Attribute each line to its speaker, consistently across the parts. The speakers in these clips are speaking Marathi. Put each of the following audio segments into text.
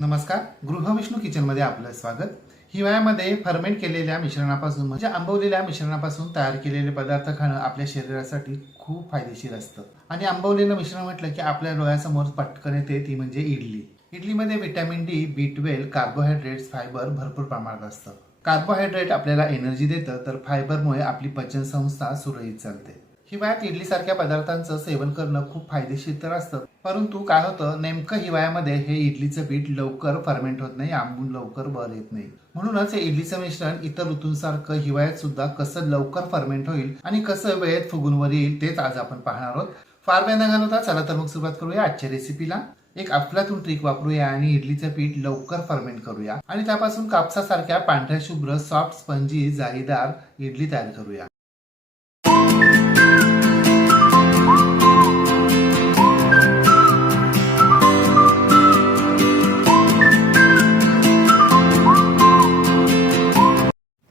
Speaker 1: नमस्कार गृहविष्णू किचनमध्ये आपलं स्वागत. हिवाळ्यामध्ये फर्मेंट केलेल्या मिश्रणापासून म्हणजे आंबवलेल्या मिश्रणापासून तयार केलेले पदार्थ खाणं आपल्या शरीरासाठी खूप फायदेशीर असतं. आणि आंबवलेलं मिश्रण म्हटलं की आपल्या डोळ्यासमोर पटकन येते ती म्हणजे idli. इडलीमध्ये vitamin D B twelve carbohydrates fibre भरपूर प्रमाणात असतं. कार्बोहायड्रेट आपल्याला एनर्जी देतं तर फायबरमुळे आपली पचनसंस्था सुरळीत चालते. हिवाळ्यात इडलीसारख्या पदार्थांचं सेवन करणं खूप फायदेशीर तर असतं. परंतु काय होतं नेमकं हिवाळ्यामध्ये हे इडलीचं पीठ लवकर फर्मेंट होत नाही आंबून लवकर बर येत नाही. म्हणूनच हे इडलीचं मिश्रण इतर ऋतूंसारखं हिवाळ्यात सुद्धा कसं लवकर फर्मेंट होईल आणि कसं वेळेत फुगून वर येईल तेच आज आपण पाहणार आहोत. फार वेळ न घालवता चला तर मग सुरुवात करूया आजच्या रेसिपीला एक अफलातून ट्रिक वापरूया आणि इडलीचं पीठ लवकर फर्मेंट करूया. आणि त्यापासून कापसासारख्या पांढऱ्या शुभ्र सॉफ्ट स्पंजी जाळीदार इडली तयार करूया.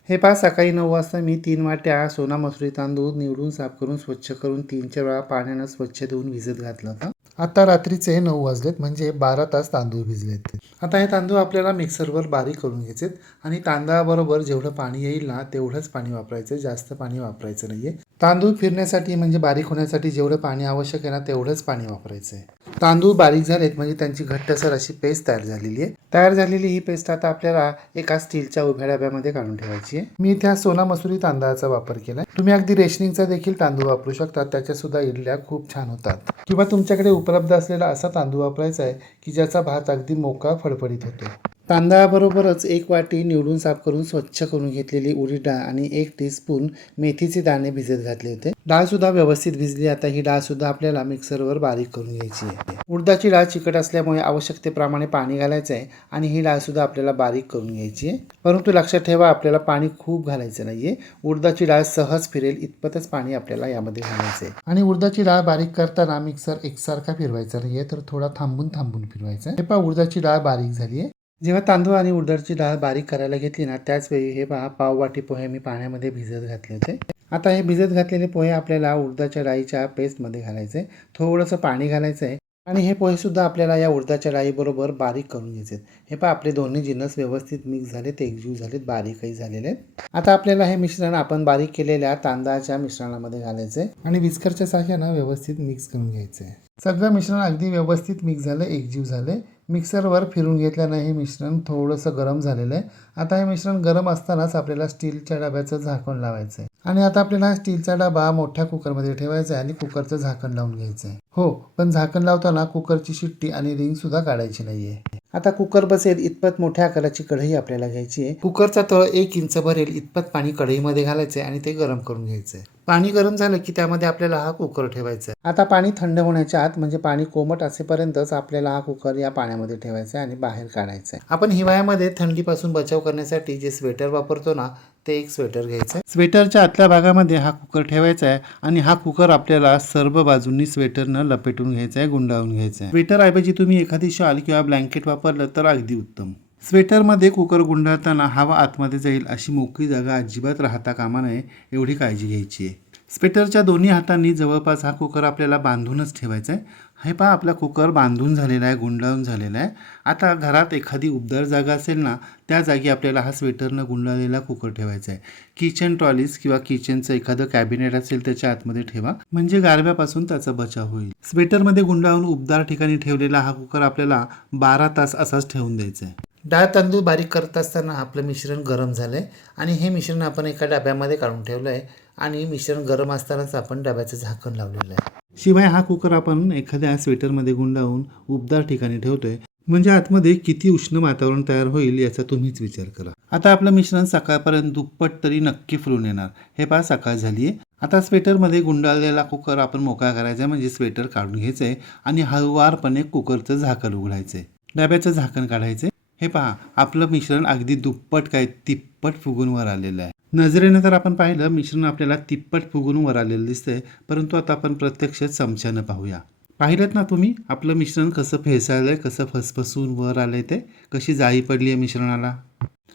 Speaker 1: हे पहा सकाळी नऊ वाजता मी तीन वाट्या सोना मसुरी तांदूळ निवडून साफ करून स्वच्छ करून तीन चार वेळा पाण्यानं स्वच्छ धुवून भिजत घातलं होतं. आता रात्रीचे नऊ वाजलेत म्हणजे बारा तास तांदूळ भिजलेत. आता हे तांदूळ आपल्याला मिक्सरवर बारीक करून घ्यायचेत आणि तांदळाबरोबर जेवढं पाणी येईल ना तेवढंच पाणी वापरायचं जास्त पाणी वापरायचं नाहीये. तांदूळ फिरण्यासाठी म्हणजे बारीक होण्यासाठी जेवढं पाणी आवश्यक आहे ना तेवढंच पाणी वापरायचं आहे. तांदूळ बारीक झालेत म्हणजे त्यांची घट्टसर अशी पेस्ट तयार झालेली आहे. तयार झालेली ही पेस्ट आता आपल्याला एका स्टीलच्या उभ्या डब्यामध्ये काढून ठेवायची आहे. मी इथे सोना मसुरी तांदळाचा वापर केला तुम्ही अगदी रेशनिंगचा देखील तांदूळ वापरू शकता. त्याच्या सुद्धा इडल्या खूप छान होतात. किंवा तुमच्याकडे उपलब्ध असलेला असा तांदूळ वापरायचा आहे की ज्याचा भात अगदी मोकळा फडफडीत होतो. तांदळाबरोबरच एक वाटी निवडून साफ करून स्वच्छ करून घेतलेली उडीद डाळ आणि एक टीस्पून मेथीचे दाणे भिजत घातले होते. डाळ सुद्धा व्यवस्थित भिजली. आता ही डाळ सुद्धा आपल्याला मिक्सरवर बारीक करून घ्यायची आहे. उडदाची डाळ चिकट असल्यामुळे आवश्यकतेप्रमाणे पाणी घालायचं आहे आणि ही डाळ सुद्धा आपल्याला बारीक करून घ्यायची आहे. परंतु लक्षात ठेवा आपल्याला पाणी खूप घालायचं नाहीये. उडदाची डाळ सहज फिरेल इतपतच पाणी आपल्याला यामध्ये घालायचं आहे. आणि उडदाची डाळ बारीक करताना मिक्सर एकसारखा फिरवायचा नाहीये तर थोडा थांबून थांबून फिरवायचा आहे. हे पहा उडदाची डाळ बारीक झाली आहे जेव्हा तांदूळ आणि उडदाची डाळ बारीक करायला घेतली ना त्याच वेळी हे पहा पाववाटी पोहे मी पाण्यामध्ये भिजत घातले होते आता हे भिजत घातलेले पोहे आपल्याला उडदाच्या डाळीच्या पेस्टमध्ये घालायचे. थोडंसं पाणी घालायचं आहे आणि हे पोहे सुद्धा आपल्याला या उडदाच्या डाळीबरोबर बारीक करून घ्यायचे हे पहा आपले दोन्ही जिन्नस व्यवस्थित मिक्स झाले ते एकजीव झालेत बारीकही झालेले आहेत. आता आपल्याला हे मिश्रण आपण बारीक केलेल्या तांदळाच्या मिश्रणामध्ये घालायचे आणि विस्करच्या साह्यानं व्यवस्थित मिक्स करून घ्यायचे सगळं मिश्रण अगदी व्यवस्थित मिक्स झालं एकजीव झाले मिक्सरवर फिरून घेतल्यानं हे मिश्रण थोडंसं गरम झालेलं आहे. आता हे मिश्रण गरम असतानाच आपल्याला स्टीलच्या डब्याचं झाकण लावायचं आहे आणि आता आपल्याला स्टीलचा डबा मोठ्या कुकरमध्ये ठेवायचा आहे आणि कुकरचं झाकण लावून घ्यायचं आहे हो पण झाकण लावताना कुकरची शिट्टी आणि रिंग सुद्धा काढायची नाहीये. आता कुकर बसेल इतपत मोठ्या आकाराची कढई आपल्याला घ्यायची आहे. कुकरचा तळ एक इंच भरेल इतपत पाणी कढईमध्ये घालायचं आणि ते गरम करून घ्यायचे पाणी गरम झालं की त्यामध्ये आपल्याला हा कुकर ठेवायचा आहे आता पाणी थंड होण्याच्या आत म्हणजे पाणी कोमट असेपर्यंतच आपल्याला हा कुकर या पाण्यामध्ये ठेवायचा आहे आणि बाहेर काढायचा आहे आपण हिवाळ्यामध्ये थंडीपासून बचाव करण्यासाठी जे स्वेटर वापरतो ना ते एक स्वेटर घ्यायचं आहे स्वेटरच्या आतल्या भागामध्ये हा कुकर ठेवायचा आहे आणि हा कुकर आपल्याला सर्व बाजूंनी स्वेटरनं लपेटून घ्यायचं आहे गुंडाळून घ्यायचा आहे स्वेटर ऐवजी तुम्ही एखादी शॉल किंवा ब्लँकेट वापरलं तर अगदी उत्तम. स्वेटरमध्ये कुकर गुंडाळताना हवा आतमध्ये जाईल अशी मोकळी जागा अजिबात राहता कामा नये एवढी काळजी घ्यायची आहे. स्वेटरच्या दोन्ही हातांनी जवळपास हा कुकर आपल्याला बांधूनच ठेवायचा आहे हे पहा आपला कुकर बांधून झालेला आहे गुंडाळून झालेला आहे. आता घरात एखादी उबदार जागा असेल ना त्या जागी आपल्याला हा स्वेटरनं गुंडाळलेला कुकर ठेवायचा आहे. किचन ट्रॉलीज किंवा किचनचं एखादं कॅबिनेट असेल त्याच्या आतमध्ये ठेवा. म्हणजे गारव्यापासून त्याचा बचाव होईल. स्वेटरमध्ये गुंडाळून उबदार ठिकाणी ठेवलेला हा कुकर आपल्याला बारा तास असाच ठेवून द्यायचा आहे. डाळ तांदूळ बारीक करत असताना आपलं मिश्रण गरम झालं आहे आणि हे मिश्रण आपण एका डब्यामध्ये काढून ठेवलं आहे आणि मिश्रण गरम असतानाच आपण डब्याचं झाकण लावलेलं आहे. शिवाय हा कुकर आपण एखाद्या स्वेटरमध्ये गुंडाळून उबदार ठिकाणी ठेवतोय. म्हणजे आतमध्ये किती उष्ण वातावरण तयार होईल याचा तुम्हीच विचार करा. आता आपलं मिश्रण सकाळपर्यंत दुप्पट तरी नक्की फुलून येणार. हे पहा सकाळ झाली आहे. आता स्वेटरमध्ये गुंडाळलेला कुकर आपण मोकळा करायचा आहे. म्हणजे स्वेटर काढून घ्यायचं आहे आणि हळुवारपणे कुकरचं झाकण उघडायचं आहे डब्याचं झाकण काढायचं हे पहा आपलं मिश्रण अगदी दुप्पट काय तिप्पट फुगून वर आलेलं आहे. नजरेनं तर आपण पाहिलं मिश्रण आपल्याला तिप्पट फुगून वर आलेलं दिसतंय. परंतु आता आपण प्रत्यक्ष चमच्यानं पाहूया. पाहिलं ना तुम्ही आपलं मिश्रण कसं फेसाळलंय कसं फसफसून वर आलंय ते? कशी जाळी पडली आहे मिश्रणाला?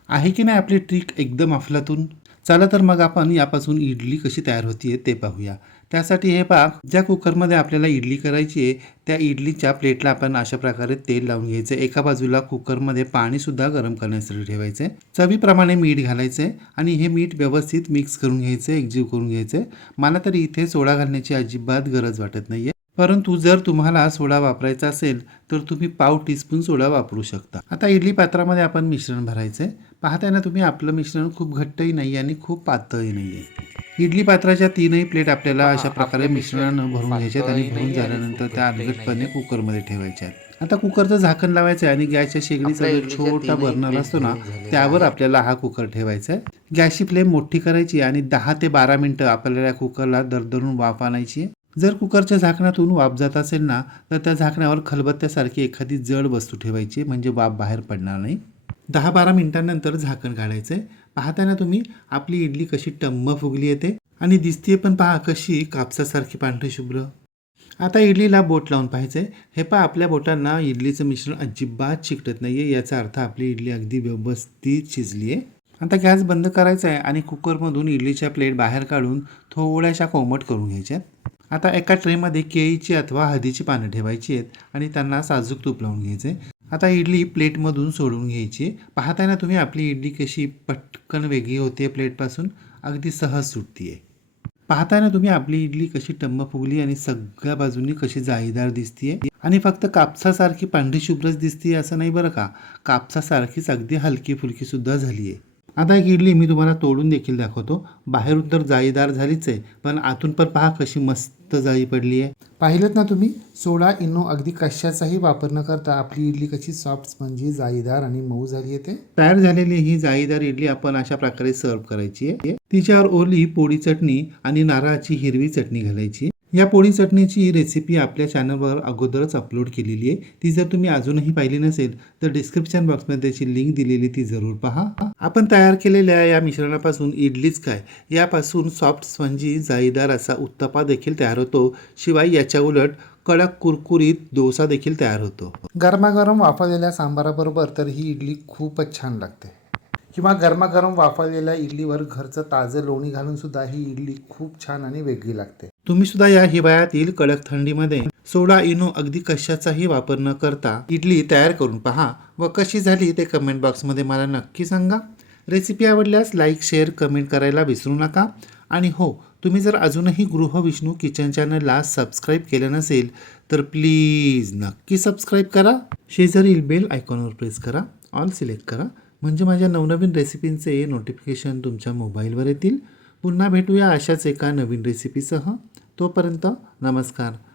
Speaker 1: आहे की नाही आपली ट्रिक एकदम अफलातून? चला तर मग आपण यापासून इडली कशी तयार होतीये ते पाहूया. त्यासाठी हे पहा ज्या कुकरमध्ये आपल्याला इडली करायची आहे त्या इडलीच्या प्लेटला आपण अशा प्रकारे तेल लावून घ्यायचं. एका बाजूला कुकरमध्ये पाणीसुद्धा गरम करण्यासाठी ठेवायचे. चवीप्रमाणे मीठ घालायचे आणि हे मीठ व्यवस्थित मिक्स करून घ्यायचे एकजीव करून घ्यायचे. मला तरी इथे सोडा घालण्याची अजिबात गरज वाटत नाही परंतु जर तुम्हाला सोडा वापरायचा असेल तर तुम्ही पाव टीस्पून सोडा वापरू शकता. आता इडली पात्रामध्ये आपण मिश्रण भरायचे पाहताय ना तुम्ही आपलं मिश्रण खूप घट्टही नाही आणि खूप पातळही नाही आहे इडली पात्राच्या तीनही प्लेट आपल्याला अशा प्रकारे मिश्रणानं भरून घ्यायच्यात आणि भरून झाल्यानंतर त्या अलगटपणे कुकरमध्ये ठेवायच्या आहेत. आता कुकरचं झाकण लावायचं आहे आणि गॅसच्या शेगडीचा जो छोटा बर्नर असतो ना त्यावर आपल्याला हा कुकर ठेवायचा आहे गॅसची फ्लेम मोठी करायची आणि दहा ते बारा मिनिटं आपल्याला या कुकरला दरदरून वाफ आणायची आहे जर कुकरच्या झाकणातून वाफ जात असेल ना तर त्या झाकणावर खलबत्त्यासारखी एखादी जड वस्तू ठेवायची म्हणजे वाफ बाहेर पडणार नाही. दहा बारा मिनिटांनंतर झाकण काढायचं आहे पाहताना तुम्ही आपली इडली कशी टम्म फुगली येते आणि दिसते पण पहा कशी कापसासारखी पांढरी शुभ्र. आता इडलीला बोट लावून पाहायचं आहे हे पहा आपल्या बोटांना इडलीचं मिश्रण अजिबात चिकटत नाही आहे याचा अर्थ आपली इडली अगदी व्यवस्थित शिजली आहे आता गॅस बंद करायचा आहे आणि कुकरमधून इडलीच्या प्लेट बाहेर काढून थोड्याशा कोमट करून घ्यायच्यात. आता एका ट्रेमध्ये केळीची अथवा हळदीची पानं ठेवायची आहेत आणि त्यांना साजूक तूप लावून घ्यायचे. आता इडली प्लेटमधून सोडून घ्यायची. पाहताय ना तुम्ही आपली इडली कशी पटकन वेगळी होते प्लेटपासून अगदी सहज सुटते आहे पाहताय ना तुम्ही आपली इडली कशी टम्म फुगली आणि सगळ्या बाजूंनी कशी जाळीदार दिसतीये. आणि फक्त कापसासारखी पांढरी शुभ्रच दिसतीये असं नाही बरं का? कापसासारखीच अगदी हलकी फुलकी सुद्धा झाली आहे आता एक इडली मी तुम्हाला तोडून देखील दाखवतो. बाहेरून तर जाळीदार झालीच आहे पण आतून पण पहा कशी मस्त जाळी पडली आहे. पाहिलं ना तुम्ही? सोडा इनो अगदी कशाचाही वापर न करता आपली इडली कशी सॉफ्ट स्पंजी जाळीदार आणि मऊ झाली येते तयार झालेली ही जाळीदार इडली आपण अशा प्रकारे सर्व करायची आहे. तिच्यावर ओली पोळी चटणी आणि नारळाची हिरवी चटणी घालायची. या पोळी चटणीची रेसिपी आपल्या चॅनलवर अगोदरच अपलोड केलेली आहे. ती जर तुम्ही अजूनही पाहिली नसेल तर डिस्क्रिप्शन बॉक्समध्ये त्याची लिंक दिलेली ती जरूर पहा. आपण तयार केलेल्या या मिश्रणापासून इडलीच काय? यापासून सॉफ्ट स्पंजी जाळीदार असा उत्तपा देखील तयार होतो. शिवाय याच्या उलट कडक कुरकुरीत डोसा देखील तयार होतो. गरमागरम वाफवलेल्या सांबाराबरोबर तर ही इडली खूपच छान लागते. किंवा गरमागरम वाफवलेल्या इडलीवर घरचं ताजं लोणी घालून सुद्धा ही इडली खूप छान आणि वेगळी लागते. तुम्ही सुद्धा या हिवाळ्यातील कडक थंडीमध्ये सोडा इनो अगदी कशाचाही वापर न करता इडली तयार करून पहा व कशी झाली ते कमेंट बॉक्समध्ये मला नक्की सांगा. रेसिपी आवडल्यास लाईक शेअर कमेंट करायला विसरू नका. आणि हो तुम्ही जर अजूनही गृह विष्णू किचन चॅनलला सबस्क्राईब केलं नसेल तर प्लीज नक्की सबस्क्राईब करा. शेजारील बेल आयकॉनवर प्रेस करा. ऑल सिलेक्ट करा. म्हणजे माझ्या नवनवीन रेसिपींचे नोटिफिकेशन तुमच्या मोबाईलवर येतील. पुन्हा भेटूया अशाच एका नवीन रेसिपीसह तोपर्यंत नमस्कार.